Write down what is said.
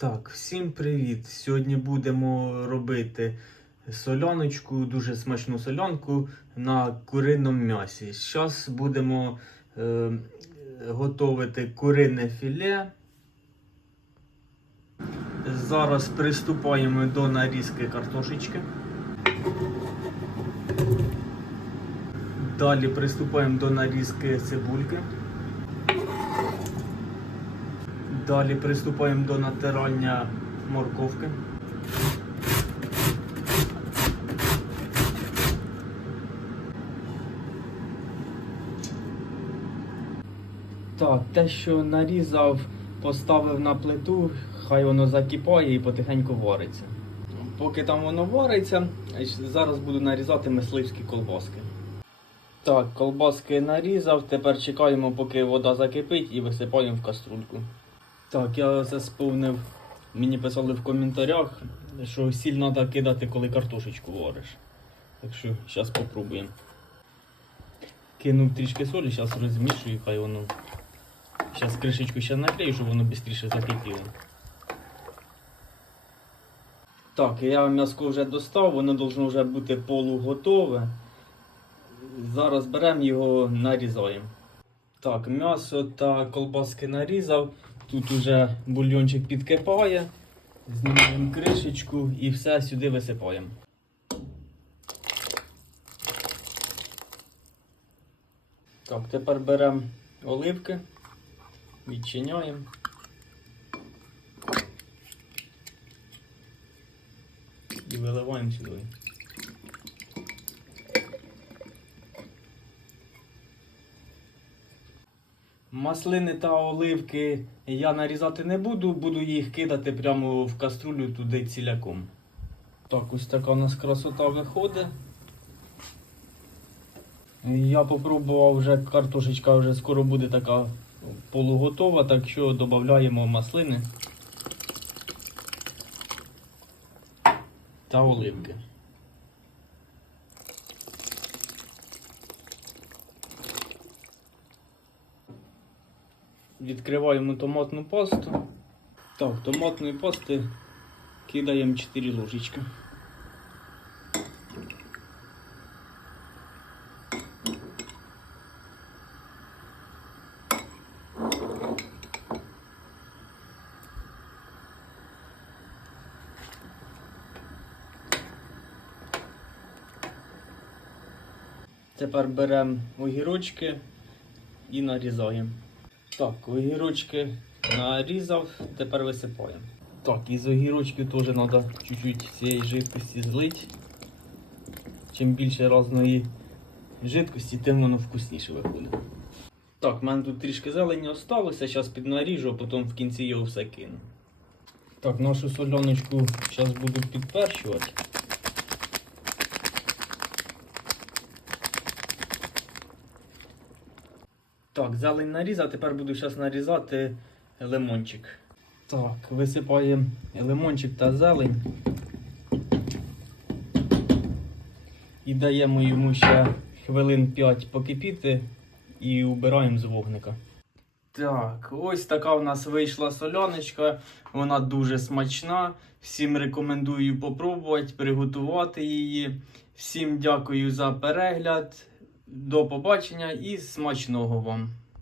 Так, всім привіт! Сьогодні будемо робити соляночку, дуже смачну солянку на куриному м'ясі. Зараз будемо е, готувати курине філе. Зараз приступаємо до нарізки картошечки. Далі приступаємо до нарізки цибульки. Далі приступаємо до натирання морковки. Так, те, що нарізав, поставив на плиту, хай воно закипає і потихеньку вариться. Поки там воно вариться, зараз буду нарізати мисливські колбаски. Так, колбаски нарізав, тепер чекаємо, поки вода закипить і висипаємо в каструльку. Так, я це сповнив. Мені писали в коментарях, що сіль треба кидати, коли картошечку вариш. Так що зараз спробуємо. Кинув трішки солі, зараз розмішую, хай воно. Зараз кришечку ще накрию, щоб воно швидше закипіло. Так, я м'яско вже достав, воно должно вже бути полуготове. Зараз беремо його, нарізаємо. Так, м'ясо та колбаски нарізав. Тут уже бульйончик підкипає. Знімаємо кришечку і все сюди висипаємо. Так, тепер беремо оливки, відчиняємо. І виливаємо сюди. Маслини та оливки я нарізати не буду, буду їх кидати прямо в каструлю туди ціляком. Так, ось така у нас красота виходить. Я попробував вже картошечка вже скоро буде така полуготова, так що додаємо маслини та оливки. Відкриваємо томатну пасту. Так, томатної пасти кидаємо 4 ложечки. Тепер беремо огірочки і нарізаємо. Так, огірочки нарізав, тепер висипаємо. Так, із огірочків теж треба чуть-чуть цієї жидкості злити. Чим більше різної жидкості, тим воно вкусніше виходить. Так, в мене тут трішки зелені осталося, зараз піднаріжу, а потім в кінці його все кину. Так, нашу соляночку зараз буду підперчувати. Так, зелень нарізав, тепер буду зараз нарізати лимончик. Так, висипаємо лимончик та зелень. І даємо йому ще хвилин 5 покипіти і убираємо з вогника. Так, ось така у нас вийшла соляночка. Вона дуже смачна. Всім рекомендую попробувати, приготувати її. Всім дякую за перегляд. До побачення і смачного вам!